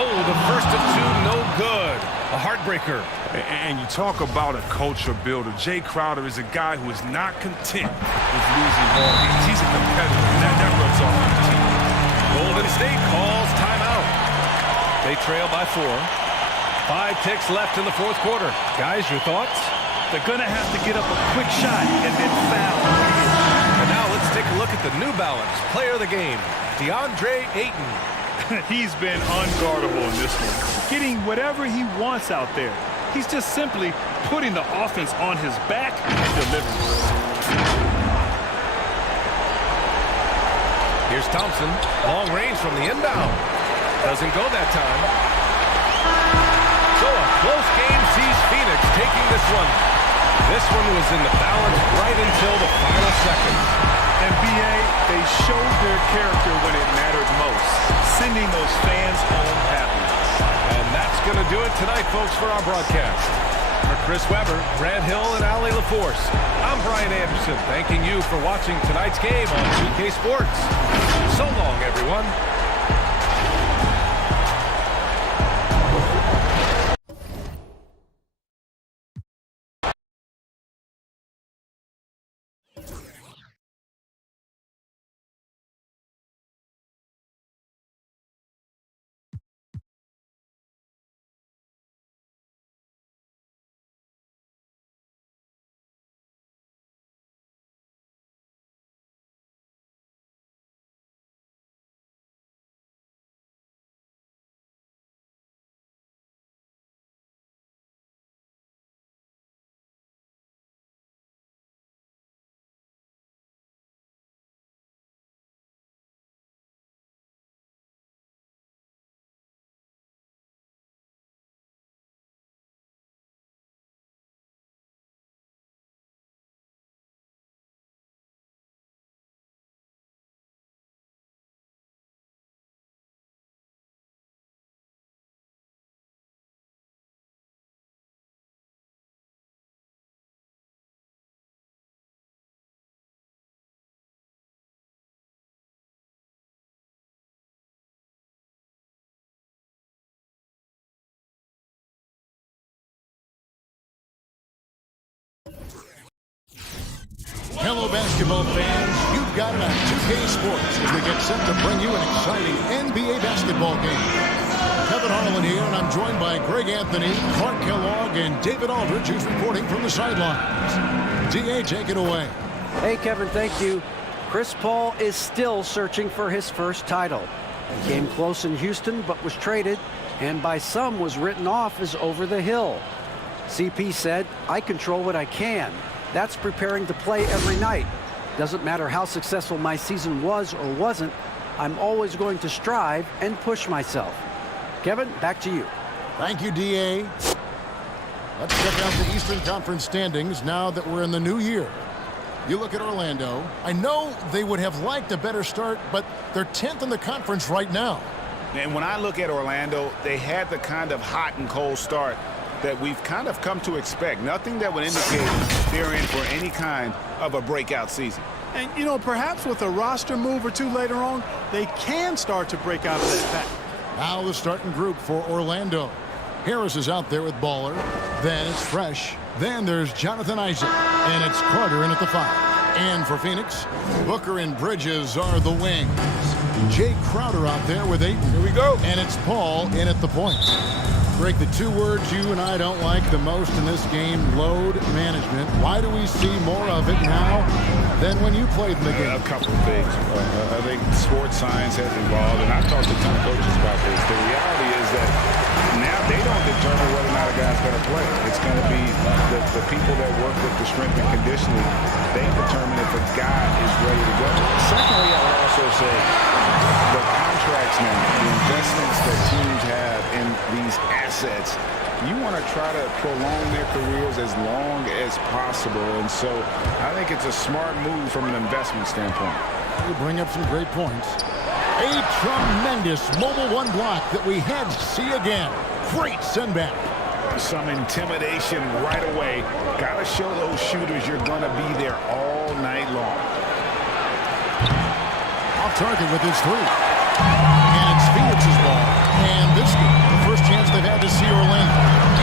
Oh, the first of two, no good. A heartbreaker. And you talk about a culture builder. Jay Crowder is a guy who is not content with losing ball games. He's a competitor, and that rubs off on the team. Golden State calls timeout. They trail by 4. 5 ticks left in the fourth quarter. Guys, your thoughts? They're going to have to get up a quick shot and then foul. And now let's take a look at the New Balance player of the game, DeAndre Ayton. He's been unguardable in this one, getting whatever he wants out there. He's just simply putting the offense on his back and delivering. Here's Thompson, long range from the inbound. Doesn't go that time. So a close game sees Phoenix taking this one. This one was in the balance right until the final seconds. And BA, they showed their character when it mattered most, sending those fans home happy. And that's going to do it tonight, folks, for our broadcast. For Chris Webber, Grant Hill, and Allie LaForce, I'm Brian Anderson, thanking you for watching tonight's game on 2K Sports. So long, everyone. Hello, basketball fans. You've got it on 2K Sports as we get set to bring you an exciting NBA basketball game. Kevin Harlan here, and I'm joined by Greg Anthony, Clark Kellogg, and David Aldridge, who's reporting from the sidelines. DA, take it away. Hey, Kevin, thank you. Chris Paul is still searching for his first title. He came close in Houston, but was traded, and by some was written off as over the hill. CP said, "I control what I can. That's preparing to play every night. Doesn't matter how successful my season was or wasn't, I'm always going to strive and push myself." Kevin, back to you. Thank you, DA. Let's check out the Eastern Conference standings now that we're in the new year. You look at Orlando. I know they would have liked a better start, but they're 10th in the conference right now. And when I look at Orlando, they had the kind of hot and cold start that we've kind of come to expect. Nothing that would indicate they're in for any kind of a breakout season. And, you know, perhaps with a roster move or two later on, they can start to break out of that pack. Now the starting group for Orlando. Harris is out there with Baller. Then it's Fresh. Then there's Jonathan Isaac. And it's Carter in at the 5. And for Phoenix, Booker and Bridges are the wings. Jay Crowder out there with 8. Here we go. And it's Paul in at the point. Greg, the 2 words you and I don't like the most in this game, load management. Why do we see more of it now than when you played in the game? A couple of things. I think sports science has evolved, and I've talked to a ton of coaches about this. The reality is that now they don't determine whether or not a guy's going to play. It's going to be the people that work with the strength and conditioning. They determine if a guy is ready to go. Secondly, I would also say the contracts now, the investments that teams have in these assets, you want to try to prolong their careers as long as possible. And so I think it's a smart move from an investment standpoint. You bring up some great points. A tremendous mobile 1 block that we had to see again. Great send back. Some intimidation right away. Got to show those shooters you're going to be there all night long. Off target with his 3. And it's Phoenix's ball. And this the first chance they've had to see Orlando.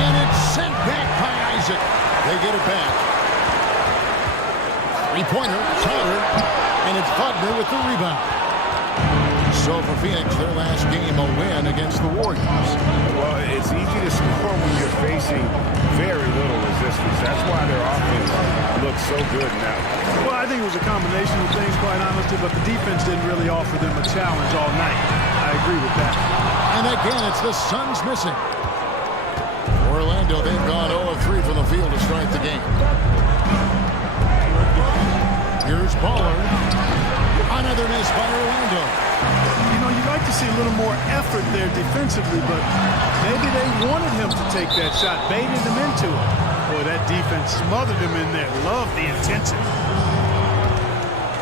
And it's sent back by Isaac. They get it back. 3-pointer, Tyler. And it's Butler with the rebound. So for Phoenix, their last game, a win against the Warriors. Well, it's easy to score when you're facing very little resistance. That's why their offense looks so good now. Well, I think it was a combination of things, quite honestly, but the defense didn't really offer them a challenge all night. I agree with that. And again, it's the Suns missing. Orlando, they've gone 0 of 3 from the field to start the game. Here's Baller. Another miss by Orlando. You know, you'd like to see a little more effort there defensively, but maybe they wanted him to take that shot, baited him into it. Boy, that defense smothered him in there. Love the intensity.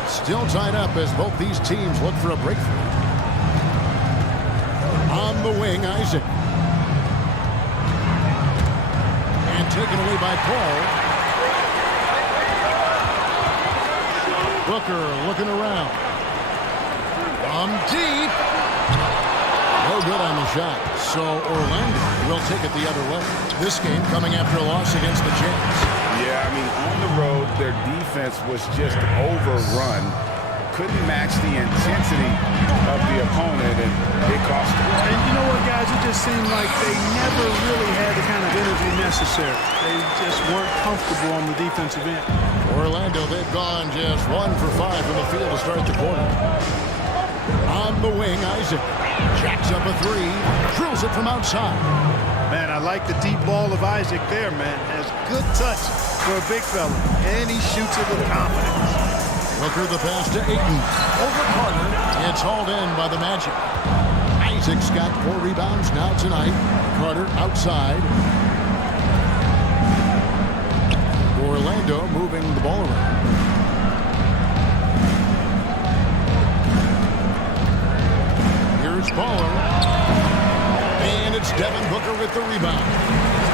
Still tied up as both these teams look for a breakthrough. On the wing, Isaac. And taken away by Paul. Booker looking around. From deep. No good on the shot. So Orlando will take it the other way. This game coming after a loss against the Jazz. Yeah, I mean, on the road, their defense was just overrun. Couldn't match the intensity of the opponent, and it cost them. And you know what, guys? It just seemed like they never really had the kind of energy necessary. They just weren't comfortable on the defensive end. Orlando, they've gone just 1 for 5 from the field to start the quarter. On the wing, Isaac jacks up a 3, drills it from outside. Man, I like the deep ball of Isaac there, man. Has good touch for a big fella, and he shoots it with confidence. Booker the pass to Ayton. Over Carter. It's hauled in by the Magic. Isaac's got 4 rebounds now tonight. Carter outside. Orlando moving the ball around. Here's Baller. And it's Devin Booker with the rebound.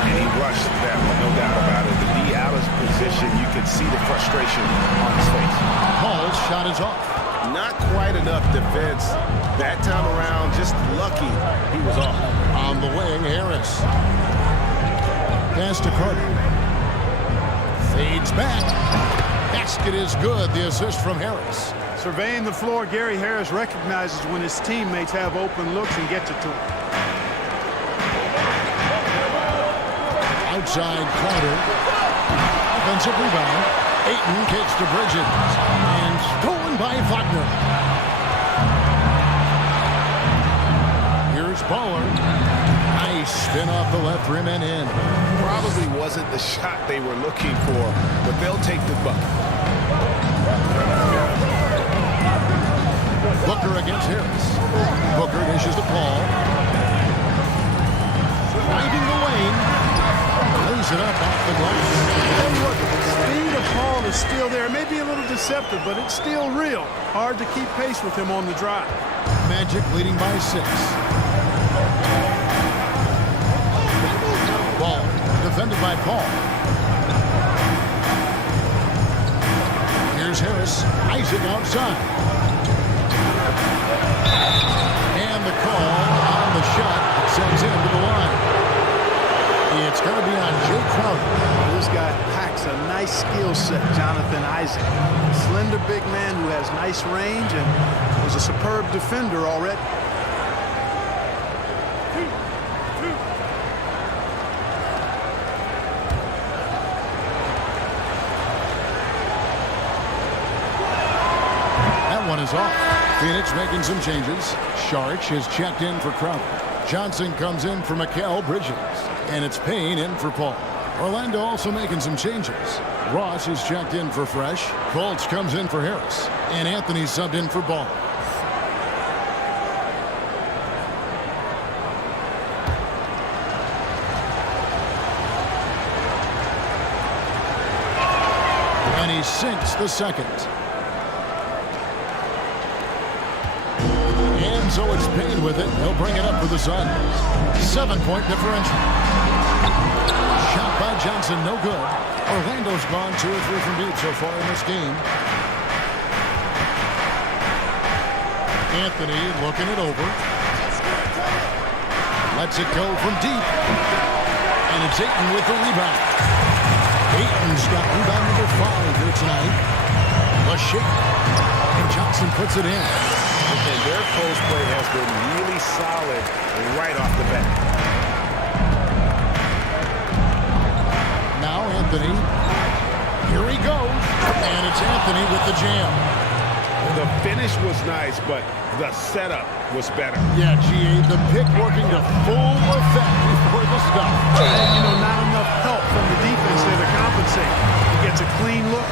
And he rushed that one, no doubt about it. The D out of position, you can see the frustration on his face. Paul's shot is off. Not quite enough defense. That time around, just lucky he was off. On the wing, Harris. Pass to Carter. Fades back. Basket is good. The assist from Harris. Surveying the floor, Gary Harris recognizes when his teammates have open looks and gets it to him. Outside Carter. Offensive rebound. Ayton kicks to Bridges. And stolen by Wagner. Here's Baller. Nice spin off the left rim and in. Probably wasn't the shot they were looking for, but they'll take the bucket. Booker against Harris. Booker dishes to Paul. Driving the lane. Lays it up off the glass. Look, the speed of Paul is still there. It may be a little deceptive, but it's still real. Hard to keep pace with him on the drive. Magic leading by 6. Ball defended by Paul. Here's Harris. Isaac outside. And the call on the shot sends him to the line. It's going to be on Jay Crowder. This guy packs a nice skill set, Jonathan Isaac. Slender big man who has nice range and was a superb defender already. That one is off. Phoenix making some changes. Sharch is checked in for Crowder. Johnson comes in for Mikal Bridges. And it's Payne in for Paul. Orlando also making some changes. Ross is checked in for Fresh. Colts comes in for Harris. And Anthony subbed in for Ball. And he sinks the second. And so it's Payne with it. He'll bring it up for the Suns. 7-point differential. Shot by Johnson, no good. Orlando's gone 2 or 3 from deep so far in this game. Anthony looking it over. Lets it go from deep. And it's Ayton with the rebound. Ayton's got rebound number 5 here tonight. The shake. And Johnson puts it in. And their post play has been really solid right off the bat. Now Anthony. Here he goes. And it's Anthony with the jam. The finish was nice, but the setup was better. Yeah, GA, the pick working to full effect before the stop. And, not enough help from the defense there to compensate. He gets a clean look,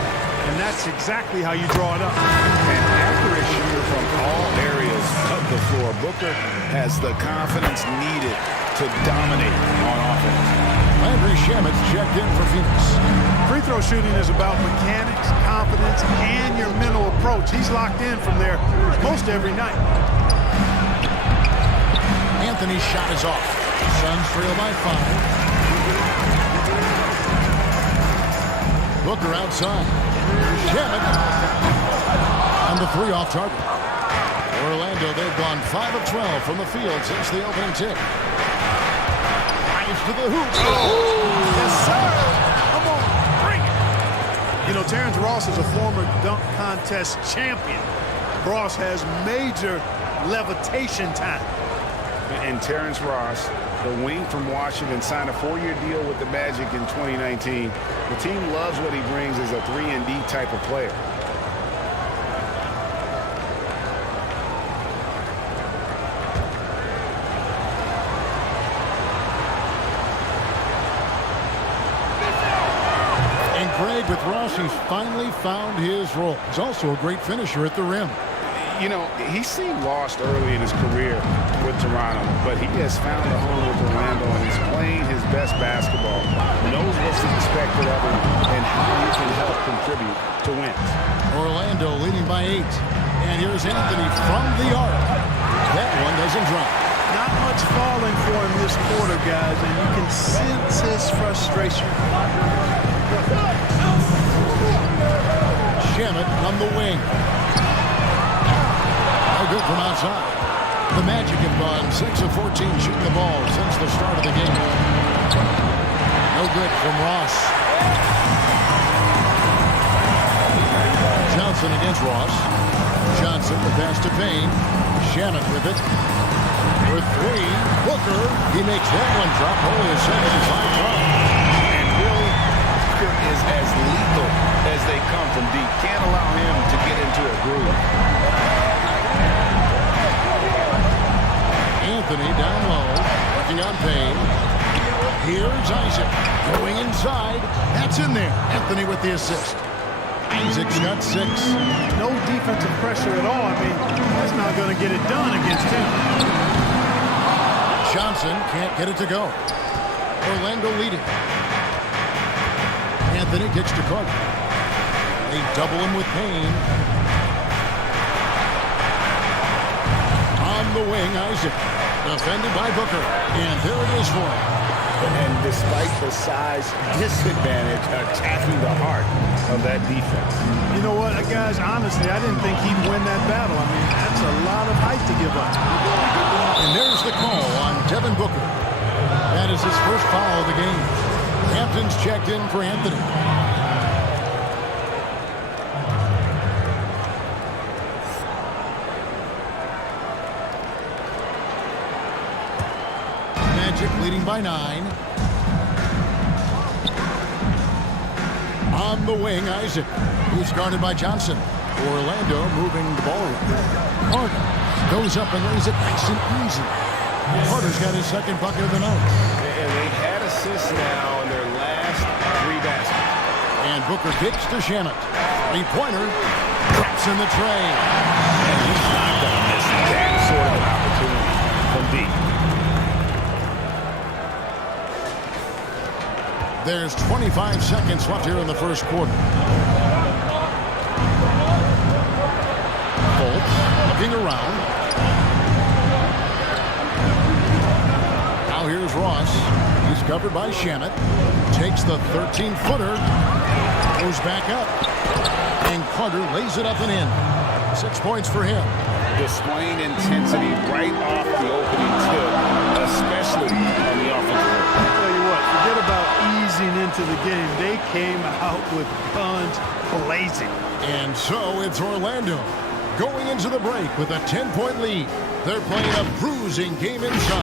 and that's exactly how you draw it up. An accurate shooter from all areas of the floor. Booker has the confidence needed to dominate on offense. Landry Shamit's checked in for Phoenix. Free throw shooting is about mechanics, confidence, and your mental approach. He's locked in from there most every night. Anthony's shot is off. Suns trail by 5. Booker outside. Shamit. And the 3 off target. Orlando, they've gone 5 of 12 from the field since the opening tip. To the hoop. Oh, yes, sir. Come on, bring it. Terrence Ross is a former dunk contest champion. Ross has major levitation time. And Terrence Ross, the wing from Washington, signed a 4-year deal with the Magic in 2019. The team loves what he brings as a 3-and-D type of player. Greg, with Ross, he's finally found his role. He's also a great finisher at the rim. He seemed lost early in his career with Toronto, but he has found a home with Orlando, and he's playing his best basketball, knows what's expected of him, and how he can help contribute to wins. Orlando leading by 8. And here's Anthony from the arc. That one doesn't drop. Not much falling for him this quarter, guys, and you can sense his frustration. Shamet on the wing. No good from outside. The Magic have gone 6 of 14 shooting the ball since the start of the game. No good from Ross. Johnson against Ross. Johnson, the pass to Payne. Shamet with it. For 3. Booker. He makes that one drop. Only a 75 drop. Is as lethal as they come from deep. Can't allow him to get into a groove. Anthony down low, working on Payne. Here's Isaac going inside. That's in there. Anthony with the assist. Isaac's got 6. No defensive pressure at all. That's not going to get it done against him. Johnson can't get it to go. Orlando leading. Anthony kicks to Carter. They double him with Payne. On the wing, Isaac. Defended by Booker. And there it is for him. And despite the size disadvantage, attacking the heart of that defense. You know what, guys? Honestly, I didn't think he'd win that battle. That's a lot of height to give up. And there's the call on Devin Booker. That is his first foul of the game. Hampton's checked in for Anthony. Magic leading by 9. On the wing, Isaac. He's guarded by Johnson. Orlando moving the ball. Carter goes up and lays it nice and easy. Carter's got his second bucket of the night. And they've had assists now in their last 3 baskets. And Booker kicks to Shannon. 3-pointer. Drops in the tray. And he's not going to miss that sort of opportunity from deep. There's 25 seconds left here in the first quarter. Fultz looking around. Now here's Ross. He's covered by Shannon. Takes the 13-footer. Goes back up. And Carter lays it up and in. 6 points for him. Displaying intensity right off the opening tip, especially on the offensive end. I'll tell you what, forget about easing into the game. They came out with guns blazing. And so it's Orlando going into the break with a 10-point lead. They're playing a bruising game inside.